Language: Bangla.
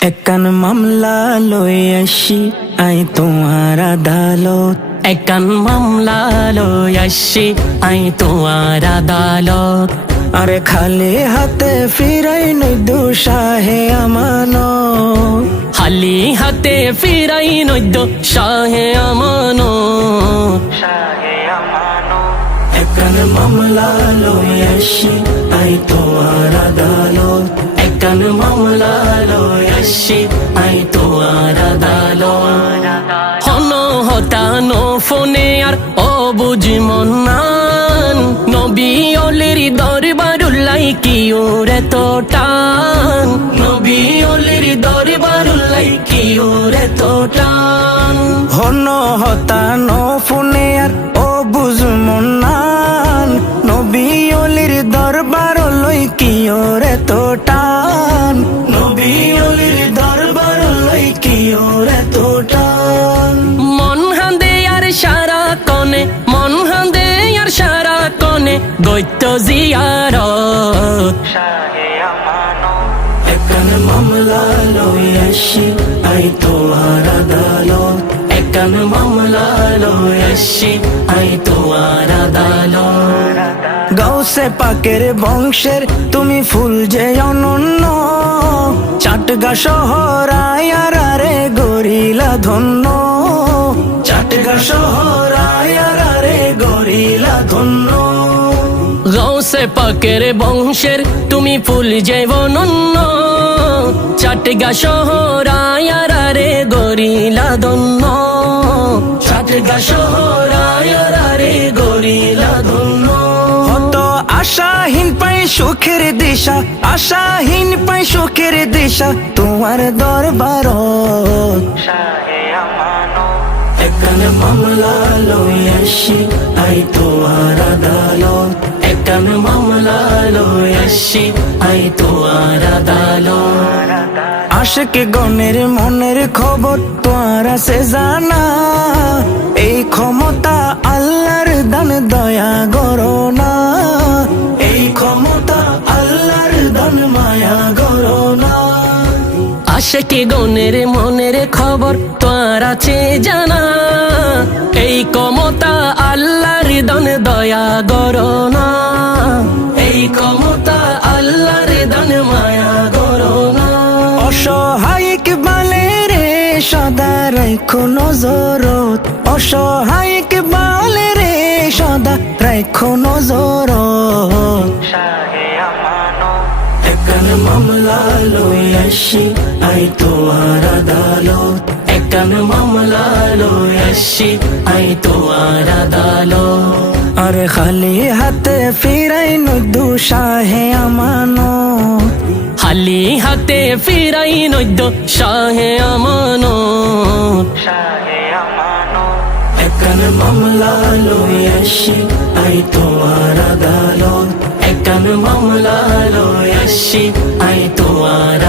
একখান মামলা লই আসি আই তোমার আদালত। একখান মামলা লই আসি আই তোমার আদালত। আরে খালি হাতে ফিরাই নই দুঃসাহে আমানত। খালি হাতে ফিরাই নদ্য শাহে আমানত। একখান মামলা লই আসি আই তোমার আদালত। একখান মামলা লই আসি আই তোমার আদালত। হন হতানো ফোনে আর অবুঝ মন্নান, নবী অলির দরবারুল্লাই কি ওরে তো টান। নবী অলির দরবারুল্লাই কি ওরে তো টান। হন হতানো ফোনে আর ও বুঝ মন্নান, নবী অলির দরবার লই কি ওরে তো টান। নবী অলির দরবার লই কি ওরে তো টান। মন হান্দে আর সারা কনে, মন হান্দে আর সারা কনে গৈত্য জিয়ারত। একখান মামলা লই আসি আই তোমার আদালত। একখান মামলা লই আসি আই তোমার আদালত। গাউসে পাকের বংশের তুমি ফুল যে অনন্য, চাটগা শহর আয়ারে গরিলা ধন্য। চাটগা শহর আয়ারে গরিলা ধন্য। গৌসে পাকের বংশের তুমি ফুল যে অনন্য, চাটগা শহর আয়ারে গরিলা ধন্য। চাটগা শহর আয়ারে গরিলা ধন্য। হত আশাহীন পাই সুখের দিশা, আশাহীন পাই সুখের দিশা তোমার দরবারত। একখান মামলা লই আসি আই তোমার আদালত। একখান মামলা লই আসি আই তোমার আদালত। আশিক গণের মনের খবর তোমার আছে জানা, এই ক্ষমতা আল্লাহর দান দয়া করো না। এই ক্ষমতা আল্লাহর দান মায়া করো না। আশিকি গণের মনের খবর তোর আছে জানা, এই ক্ষমতা আল্লাহর দান দয়া করো না। এই ক্ষমতা আল্লাহর দান মায়া করো না। অসহায়িক বালের সদা রাখো নজরত, অসহায়িক বালের সদা রাখো নজরত। একখান মামলা লই আসি আই তোমার আদালত। একখান মামলা লই আসি আই তোমার আদালত। আরে খালি হাতে ফিরাই নই দুঃসাহে আমানত। খালি হাতে ফিরাই নদ্য শাহে আমানত। একখান মামলা লই আসি আই তোমার আদালত। একখান মামলা লই আসি আই তোমার